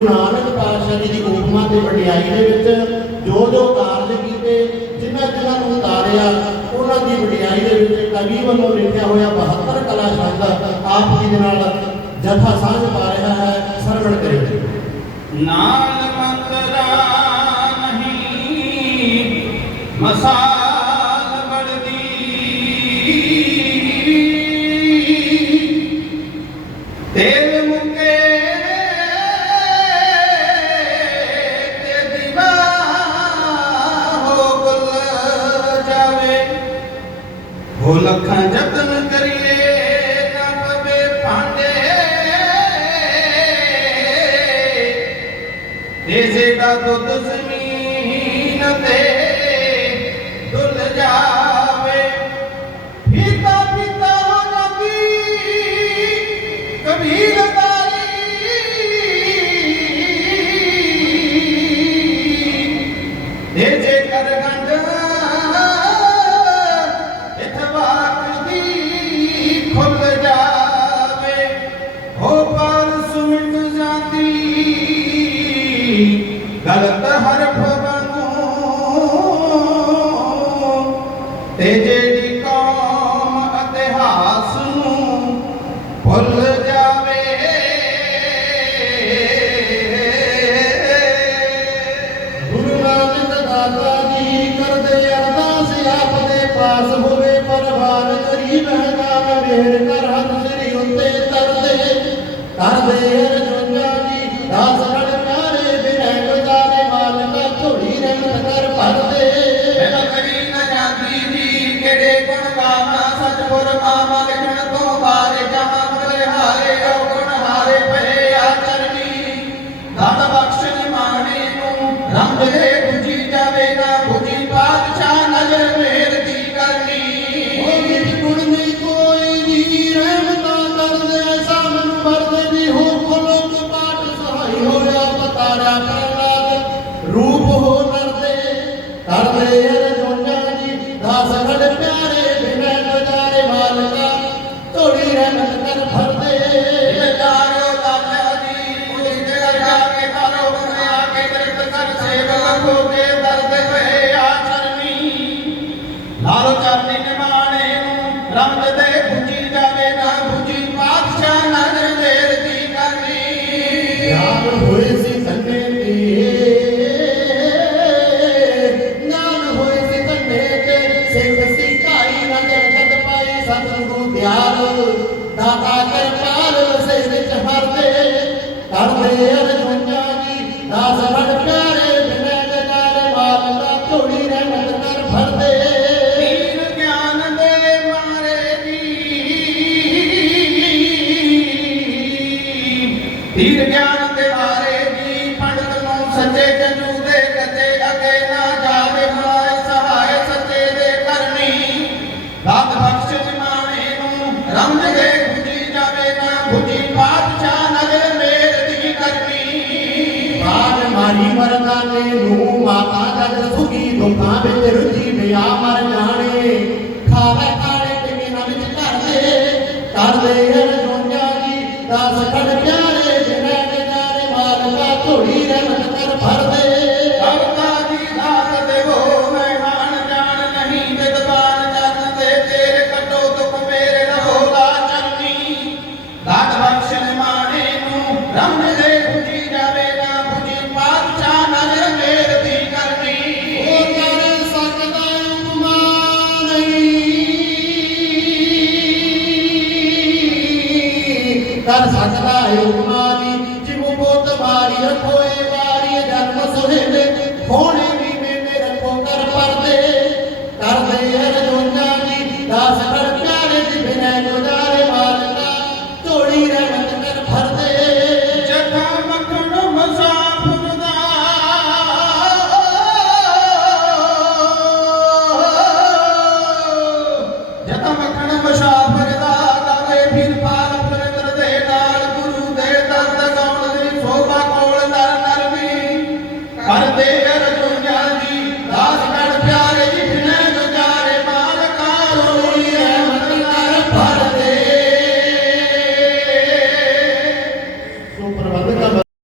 ਨਾਨਕ ਪਾਤਸ਼ਾਹ ਜੀ ਦੀ ਉਪਮਾ ਤੇ ਵਡਿਆਈ ਦੇ ਵਿੱਚ ਜੋ ਜੋ ਕਾਰਜ ਕੀਤੇ, ਜਿਨ੍ਹਾਂ ਜਿਨ੍ਹਾਂ ਨੂੰ ਉਤਾਰਿਆ, ਉਹਨਾਂ ਦੀ ਵਡਿਆਈ ਦੇ ਵਿੱਚ ਕਵੀ ਵੱਲੋਂ ਲਿਖਿਆ ਹੋਇਆ 72 ਕਲਾ ਛੰਦ ਆਪ ਜੀ ਦੇ ਨਾਲ ਜਥਾ ਸਾਂਝ ਪਾ ਰਿਹਾ ਹੈ, ਸਰਵਣ ਕਰਿਓ ਨਾਲ ਮੰਤਰਾ ਨਹੀਂ, ਮਸਾਲ ਬੜਦੀ ਤੇਲ ਹੋ ਲੱਖਾਂ ਯਤਨ ਕਰੀਏ ਨਾ ਪਵੇ ਭਾਂਡੇ। ਤੇ ਦਾ ਦੁੱਧ ਜ਼ਮੀਨ ਤੇ ਮਹਿਮਾਨ ਕਰ ਹੱਥ ਸ੍ਰੀ ਉੱਤੇ ਤਰਦੇ। ਕਰਦੇ ਅਰਜੁਨਾ ਜੀ ਦਾਸ ਬੜ ਪਿਆਰੇ ਬਿਨੈ ਗੁਜ਼ਾਰੇ ਮਾਲਕਾ ਝੋਲੀ ਰਹਿਮਤ ਕਰ ਭਰਦੇ। ਮੈਂ ਕਰੀ ਨਾ ਜਾਂਦੀ ਜੀ ਕਿਹੜੇ ਗੁਣ ਗਾਵਾਂ, ਸਤਿਗੁਰ ਮਾਮਾ ਲਿਖਣ ਤੋਂ ਬਾਰੇ ਜਹਾਂ ਮਰੇ ਹਾਰੇ ਉਹ ਹਾਰੇ ਪਏ ਆਚਰਨੀ। ਦਾਤ ਬਖਸ਼ਣ ਮਾਣੇ ਨੂੰ ਰੰਗ ਦੇ ਰੂਪ ਹੋ ਕਰਦੇ ਕਰਦੇ ਅਰਜੁਨਾ ਜੀ ਦਾਸ ਖੜ ਪਿਆਰੇ ਬਿਨੈ ਗੁਜ਼ਾਰੇ ਮਾਲਕਾ ਝੋਲੀ ਰਹਿਮਤ ਦਾਤਾ ਕਿਰਪਾਲ ਵਸੇ ਵਿੱਚ ਹਰਦੇ ਕਰਦੇ ਅਰਜੁਨਾ ਜੀ। ਦਾਸ ਬੜ ਪਿਆਰੇ ਬਿਨੈ ਜਗਾਰੇ ਮਾਲਕਾ ਝੋਲੀ ਰਹਿਮਤ ਕਰ ਭਰਦੇ। ਤੀਰ ਗਿਆਨ ਦੇ ਮਾਰੇ ਜੀ। ਤੀਰ ਗਿਆਨ ਦੇ ਮਾਰੇ ਜੀ। ਪੰਡਤ ਨੂੰ ਸੱਚੇ ਜੰਜੂ ਦੇ ਕੱਚੇ ਅਗੇ ਜਾਵੇ ਨਾ ਬੁਝੀ ਪਾਤਸ਼ਾਹ ਕਰਨੀ ਬਾਜ ਮਾਰੀ ਮਰਦਾ ਨੇ ਨੂੰ ਮਾਤਾ ਜਦ ਸੁਖੀ ਦੁੱਖਾਂ ਵਿੱਚ ਰੁੱਝੀ ਪਿਆ ਮਰ ਜਾਣੇ। ਖਾਵੇ ਕਾਲੇ ਟਿੰਗੀਆਂ ਵਿੱਚ ਕਰਦੇ ਕਰਦੇ ਅਰਜੁਨਾ ਜੀ ਦਾਸ ਖੜ ਪਿਆਰੇ ਬਿਨੈ ਨਿਜਾਰੇ ਮਾਲਕਾ ਝੋਲੀ ਰਹਿਮਤ ਕਰ ਭਰਦੇ। ദാസ